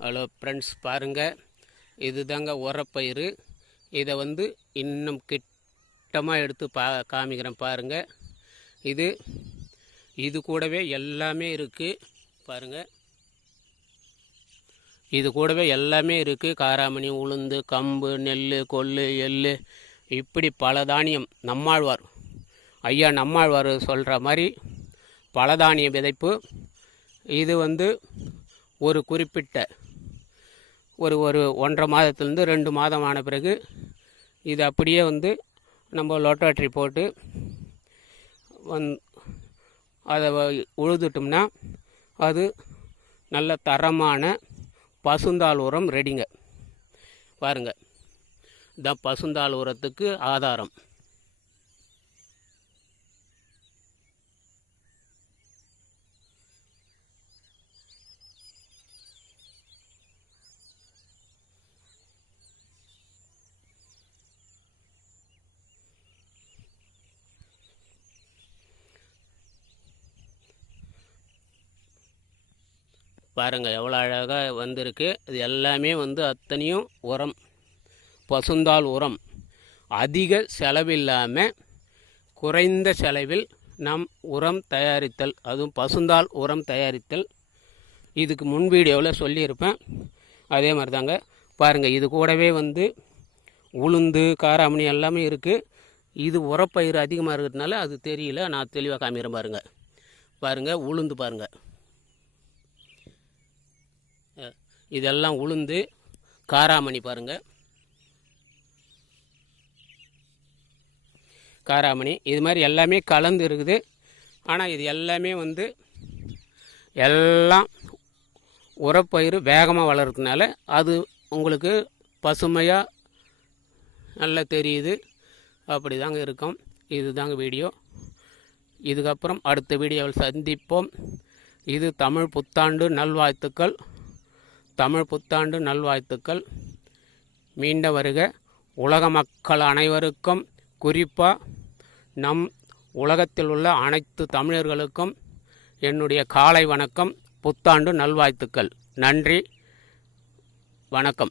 Hello friends பாருங்கள் இது தாங்க உரப்பயிறு. இதை வந்து இன்னும் கிட்டமாக எடுத்து பா காமிக்கிறேன் பாருங்கள் இது இது கூடவே எல்லாமே இருக்குது பாருங்கள் இது கூடவே எல்லாமே இருக்குது காராமணி உளுந்து கம்பு நெல் கொள்ளு எள் இப்படி பல தானியம் நம்மாழ்வார் ஐயா நம்மாழ்வார் சொல்கிற மாதிரி பல தானிய விதைப்பு. இது வந்து ஒரு குறிப்பிட்ட ஒரு ஒரு ஒன்றரை மாதத்துலேருந்து ரெண்டு மாதம் ஆன பிறகு இது அப்படியே வந்து நம்ம லொட்டாட்ரி போட்டு வந் அதை வ- உழுதுட்டோம்னா அது நல்ல தரமான பசுந்தாள் உரம் ரெடிங்க பாருங்க. இதான் பசுந்தாள் உரத்துக்கு ஆதாரம். பாருங்கள் எவ்வளோ அழகாக வந்திருக்கு. இது எல்லாமே வந்து அத்தனையும் உரம். பசுந்தால் உரம். அதிக செலவில்லாமல் குறைந்த செலவில் நம் உரம் தயாரித்தல். அதுவும் பசுந்தாள் உரம் தயாரித்தல். இதுக்கு முன் வீடியோவில் சொல்லியிருப்பேன். அதே மாதிரி தாங்க பாருங்கள் இது கூடவே வந்து உளுந்து காராமணி எல்லாமே இருக்குது இது உரப்பயிர் அதிகமாக இருக்கிறதுனால அது தெரியல. நான் தெளிவாக காமிக்கிறேன் பாருங்கள். பாருங்கள் உளுந்து பாருங்கள். இதெல்லாம் உளுந்து காராமணி பாருங்கள் காராமணி இது மாதிரி எல்லாமே கலந்து இருக்குது. ஆனால் இது எல்லாமே வந்து எல்லாம் உரப்பயிர் வேகமாக வளர்கிறதுனால அது உங்களுக்கு பசுமையாக நல்லா தெரியுது. அப்படி தாங்க இருக்கும். இது தாங்க வீடியோ. இதுக்கப்புறம் அடுத்த வீடியோவில் சந்திப்போம். இது தமிழ் புத்தாண்டு நல்வாழ்த்துக்கள். தமிழ் புத்தாண்டு நல்வாழ்த்துக்கள். மீண்ட வருக. உலக மக்கள் அனைவருக்கும் குறிப்பாக நம் உலகத்தில் உள்ள அனைத்து தமிழர்களுக்கும் என்னுடைய காலை வணக்கம். புத்தாண்டு நல்வாழ்த்துக்கள். நன்றி. வணக்கம்.